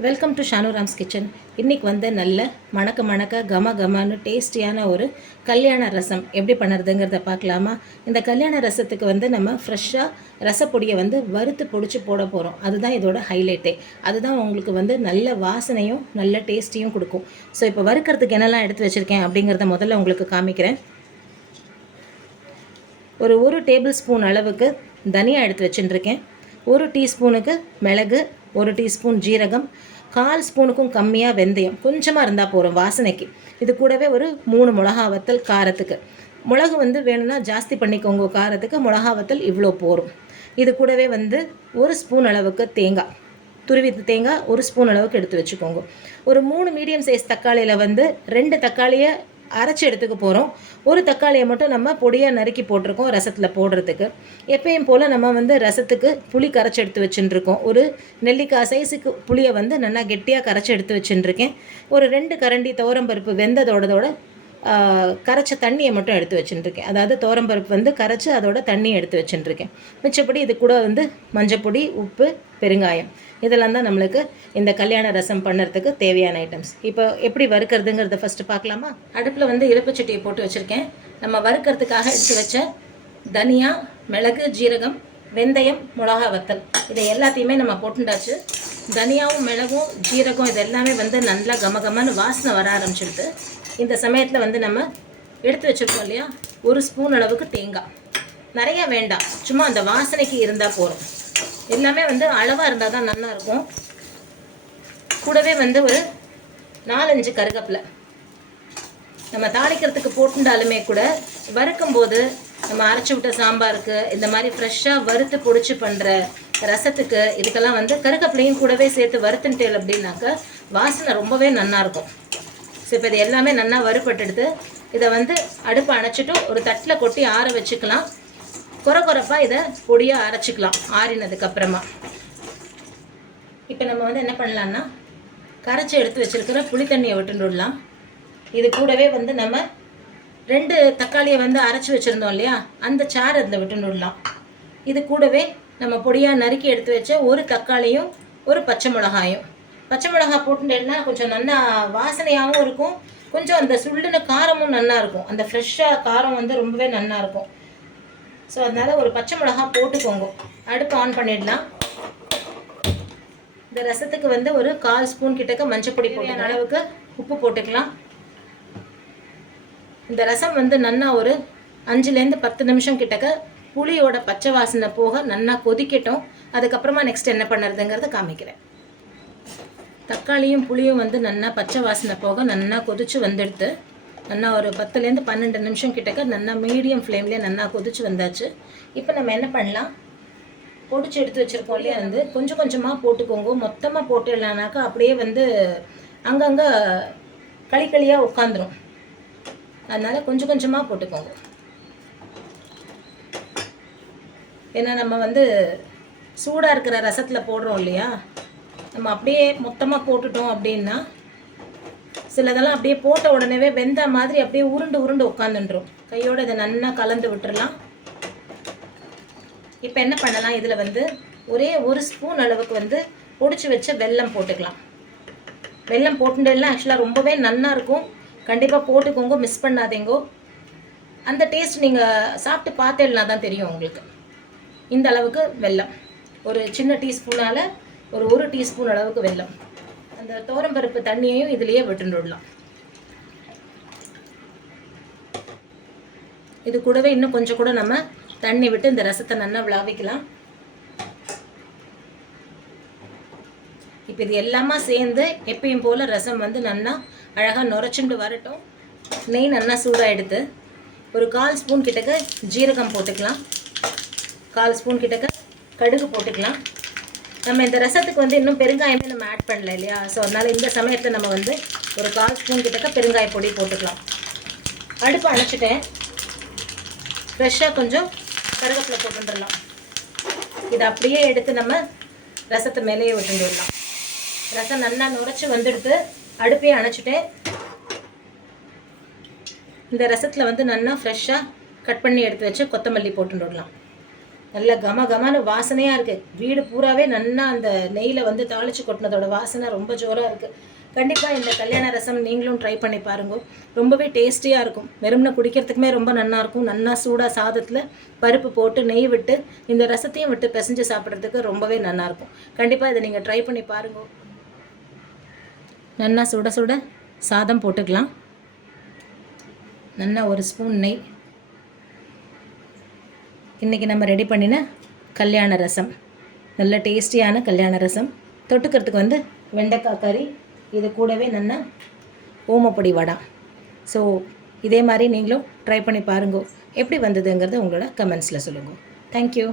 Welcome to ஷானுராம்ஸ் kitchen இன்றைக்கி வந்து நல்ல மணக்க மணக்க கம கமான்னு டேஸ்டியான ஒரு கல்யாண ரசம். எப்படி பண்ணுறதுங்கிறத பார்க்கலாமா? இந்த கல்யாண ரசத்துக்கு வந்து நம்ம ஃப்ரெஷ்ஷாக ரசப்பொடியை வந்து வறுத்து பொடிச்சு போட போகிறோம் அதுதான் இதோட ஹைலைட்டே அதுதான் உங்களுக்கு வந்து நல்ல வாசனையும் நல்ல டேஸ்டியும் கொடுக்கும். ஸோ இப்போ வறுக்கிறதுக்கு என்னெல்லாம் எடுத்து வச்சுருக்கேன் அப்படிங்கிறத முதல்ல உங்களுக்கு காமிக்கிறேன். ஒரு ஒரு டேபிள் ஸ்பூன் அளவுக்கு தனியாக எடுத்து வச்சுட்டுருக்கேன் ஒரு டீஸ்பூனுக்கு மிளகு ஒரு டீஸ்பூன் ஜீரகம் கால் ஸ்பூனுக்கும் கம்மியாக வெந்தயம். கொஞ்சமாக இருந்தால் போதும் வாசனைக்கு. இது கூடவே ஒரு மூணு மிளகா வத்தல் காரத்துக்கு. மிளகு வந்து வேணும்னா ஜாஸ்தி பண்ணிக்கோங்க. காரத்துக்கு மிளகா வத்தல் இவ்வளோ போகும் இது கூடவே வந்து ஒரு ஸ்பூன் அளவுக்கு தேங்காய். துருவி தேங்காய் ஒரு ஸ்பூன் அளவுக்கு எடுத்து வச்சுக்கோங்க. ஒரு மூணு மீடியம் சைஸ் தக்காளியில் வந்து ரெண்டு தக்காளியை அரைச்சி எடுத்துக்க போகிறோம் ஒரு தக்காளியை மட்டும் நம்ம பொடியாக நறுக்கி போட்டிருக்கோம் ரசத்தில் போடுறதுக்கு. எப்பயும் போல் நம்ம வந்து ரசத்துக்கு புளி கரைச்சி எடுத்து வச்சுட்டுருக்கோம் ஒரு நெல்லிக்காய் சைஸுக்கு புளியை வந்து நல்லா கெட்டியாக கரைச்சி எடுத்து வச்சுட்டுருக்கேன் ஒரு ரெண்டு கரண்டி துவரம்பருப்பு வெந்ததோடதோட கரைச்ச தண்ணியை மட்டும் எடுத்து வச்சுட்டுருக்கேன். அதாவது தோரம்பருப்பு வந்து கரைச்சி அதோட தண்ணியை எடுத்து வச்சுட்டுருக்கேன். மிச்சப்படி இது கூட வந்து மஞ்சப்பொடி உப்பு பெருங்காயம். இதெல்லாம் தான் நம்மளுக்கு இந்த கல்யாண ரசம் பண்ணுறதுக்கு தேவையான ஐட்டம்ஸ் இப்போ எப்படி வறுக்கிறதுங்கிறத ஃபஸ்ட்டு பார்க்கலாமா? அடுப்பில் வந்து இழுப்புச்சட்டியை போட்டு வச்சுருக்கேன். நம்ம வறுக்கிறதுக்காக எடுத்து வச்ச தனியா மிளகு ஜீரகம் வெந்தயம் மிளகா வத்தல். இதை எல்லாத்தையுமே நம்ம போட்டுண்டாச்சு. தனியாவும் மிளகும் ஜீரகம் இது எல்லாமே வந்து நல்லா கமகமன்னு வாசனை வர ஆரம்பிச்சிடுது இந்த சமயத்தில் வந்து நம்ம எடுத்து வச்சுருக்கோம் இல்லையா? ஒரு ஸ்பூன் அளவுக்கு தேங்காய். நிறைய வேண்டாம். சும்மா அந்த வாசனைக்கு இருந்தால் போதும். எல்லாமே வந்து அளவாக இருந்தால் தான் நல்லா இருக்கும். கூடவே வந்து ஒரு நாலஞ்சு கருகப்பில். நம்ம தாளிக்கிறதுக்கு போட்டுண்டாலுமே கூட வறுக்கும் போது நம்ம அரைச்சி விட்ட சாம்பாருக்கு இந்த மாதிரி ஃப்ரெஷ்ஷாக வறுத்து பொடிச்சு பண்ணுற ரசத்துக்கு இதுக்கெல்லாம் வந்து கருகப்பிலையும் கூடவே சேர்த்து வறுத்துட்டேல் அப்படின்னாக்க வாசனை ரொம்பவே நல்லாயிருக்கும் ஸோ இப்போ இது எல்லாமே நல்லா வறுபட்டுடுது. இதை வந்து அடுப்பை அணைச்சிட்டு ஒரு தட்டில் கொட்டி ஆற வச்சுக்கலாம். குறை குறைப்பாக இதை பொடியாக அரைச்சிக்கலாம் ஆறினதுக்கு அப்புறமா. இப்போ நம்ம வந்து என்ன பண்ணலான்னா கரைச்சி எடுத்து வச்சிருக்கிற புளி தண்ணியை விட்டுட்டு விடலாம். இது கூடவே வந்து நம்ம ரெண்டு தக்காளியை வந்து அரைச்சி வச்சுருந்தோம் இல்லையா? அந்த சாறு அதில் விட்டுன்னு விடலாம். இது கூடவே நம்ம பொடியாக நறுக்கி எடுத்து வச்ச ஒரு தக்காளியும் ஒரு பச்சை மிளகாயும். பச்சை மிளகாய் போட்டுட்டேன்னா கொஞ்சம் நல்லா வாசனையாகவும் இருக்கும். கொஞ்சம் அந்த சுள்ளுன காரமும் நல்லா இருக்கும். அந்த ஃப்ரெஷ்ஷாக காரம் வந்து ரொம்பவே நல்லா இருக்கும். ஸோ அதனால் ஒரு பச்சை மிளகா போட்டுக்கோங்க. அடுப்பு ஆன் பண்ணிடலாம். இந்த ரசத்துக்கு வந்து ஒரு கால் ஸ்பூன் கிட்டக்க மஞ்சப்பொடி போட்டுக்கிற அளவுக்கு உப்பு போட்டுக்கலாம். இந்த ரசம் வந்து நன்னா ஒரு அஞ்சுலேருந்து பத்து நிமிஷம் கிட்டக்க புளியோட பச்சை வாசனை போக நன்னா கொதிக்கட்டும். அதுக்கப்புறமா நெக்ஸ்ட் என்ன பண்ணுறதுங்கிறத காமிக்கிறேன். தக்காளியும் புளியும் வந்து நன்னா பச்சை வாசனை போக நல்லா கொதிச்சு வந்துடுது. நன்னா ஒரு பத்துலேருந்து பன்னெண்டு நிமிஷம் கிட்டக்க நன்னா மீடியம் ஃப்ளேம்லேயே நன்னா கொதிச்சு வந்தாச்சு. இப்போ நம்ம என்ன பண்ணலாம்? பொடிச்சு எடுத்து வச்சுருக்கோம் இல்லையா? வந்து கொஞ்சம் கொஞ்சமாக போட்டுக்கோங்க. மொத்தமாக போட்டுடலானாக்கா அப்படியே வந்து அங்கங்கே களி களியாக உட்காந்துரும். அதனால் கொஞ்சம் கொஞ்சமாக போட்டுக்கோங்க. ஏன்னா நம்ம வந்து சூடாக இருக்கிற ரசத்தில் போடுறோம் இல்லையா? நம்ம அப்படியே மொத்தமாக போட்டுட்டோம் அப்படின்னா சிலதெல்லாம் அப்படியே போட்ட உடனேவே வெந்த மாதிரி அப்படியே உருண்டு உருண்டு உட்காந்துன்றோம் கையோட இதை நல்லா கலந்து விட்டுறலாம். இப்போ என்ன பண்ணலாம்? இதில் வந்து ஒரே ஒரு ஸ்பூன் அளவுக்கு வந்து பொடிச்சு வச்ச வெல்லம் போட்டுக்கலாம். வெல்லம் போட்டுட்டெல்லாம் ஆக்சுவலாக ரொம்பவே நல்லா இருக்கும். கண்டிப்பாக போட்டுக்கோங்க மிஸ் பண்ணாதீங்கோ. அந்த டேஸ்ட் நீங்கள் சாப்பிட்டு பார்த்தேன்னா தான் தெரியும் உங்களுக்கு. இந்த அளவுக்கு வெல்லம். ஒரு சின்ன டீஸ்பூனால் ஒரு ஒரு டீஸ்பூன் அளவுக்கு வெல்லம். அந்த தோரம்பருப்பு தண்ணியையும் இதுலேயே விட்டுன்னு விடலாம். இது கூடவே இன்னும் கொஞ்சம் கூட நம்ம தண்ணி விட்டு இந்த ரசத்தை நல்லா விளாவிக்கலாம். இப்போ இது எல்லாமே சேர்ந்து எப்பயும் போல் ரசம் வந்து நல்லா அழகாக நுரைச்சுண்டு வரட்டும். நெய் நல்லா சூடாகிடுது ஒரு கால் ஸ்பூன் கிட்டக்க ஜீரகம் போட்டுக்கலாம். கால் ஸ்பூன் கிட்டக்க கடுகு போட்டுக்கலாம். நம்ம இந்த ரசத்துக்கு வந்து இன்னும் பெருங்காயமே நம்ம ஆட் பண்ணல இல்லையா? ஸோ அதனால் இந்த சமயத்தில் நம்ம வந்து ஒரு கால் ஸ்பூன் கிட்டக்க பெருங்காய பொடி போட்டுக்கலாம். அடுப்பு அணைச்சிட்டேன். ஃப்ரெஷ்ஷாக கொஞ்சம் கருவேப்பிலை போட்டுடலாம் இதை அப்படியே எடுத்து நம்ம ரசத்தை மேலேயே விட்டு விடலாம் ரசம் நல்லா நுரைச்சி வந்துடுது அடுப்பையே அணைச்சிட்டேன். இந்த ரசத்தில் வந்து நல்லா ஃப்ரெஷ்ஷாக கட் பண்ணி எடுத்து வச்சு கொத்தமல்லி போட்டு விடலாம் நல்ல கம கமன்னு வாசனையாக இருக்குது வீடு பூராவே நன்னா அந்த நெய்யில் வந்து தாளிச்சு கொட்டினதோட வாசனை ரொம்ப ஜோராக இருக்குது கண்டிப்பாக இந்த கல்யாண ரசம் நீங்களும் ட்ரை பண்ணி பாருங்க. ரொம்பவே டேஸ்டியாக இருக்கும். வெறும்னு குடிக்கிறதுக்குமே ரொம்ப நல்லா நன்னா சூடாக சாதத்தில் பருப்பு போட்டு நெய் விட்டு இந்த ரசத்தையும் விட்டு பிசைஞ்சு சாப்பிட்றதுக்கு ரொம்பவே நல்லாயிருக்கும் கண்டிப்பாக இதை நீங்கள் ட்ரை பண்ணி பாருங்க. நல்லா சுட சுட சாதம் போட்டுக்கலாம். நல்லா ஒரு ஸ்பூன் நெய். இன்றைக்கி நம்ம ரெடி பண்ணின கல்யாண ரசம். நல்ல டேஸ்டியான கல்யாண ரசம். தொட்டுக்கிறதுக்கு வந்து வெண்டைக்காய் கறி இது கூடவே நல்லா ஓமப்பொடி வடை. ஸோ இதே மாதிரி நீங்களும் ட்ரை பண்ணி பாருங்க. எப்படி வந்ததுங்கிறத உங்களோட கமெண்ட்ஸில் சொல்லுங்கள் தேங்க்யூ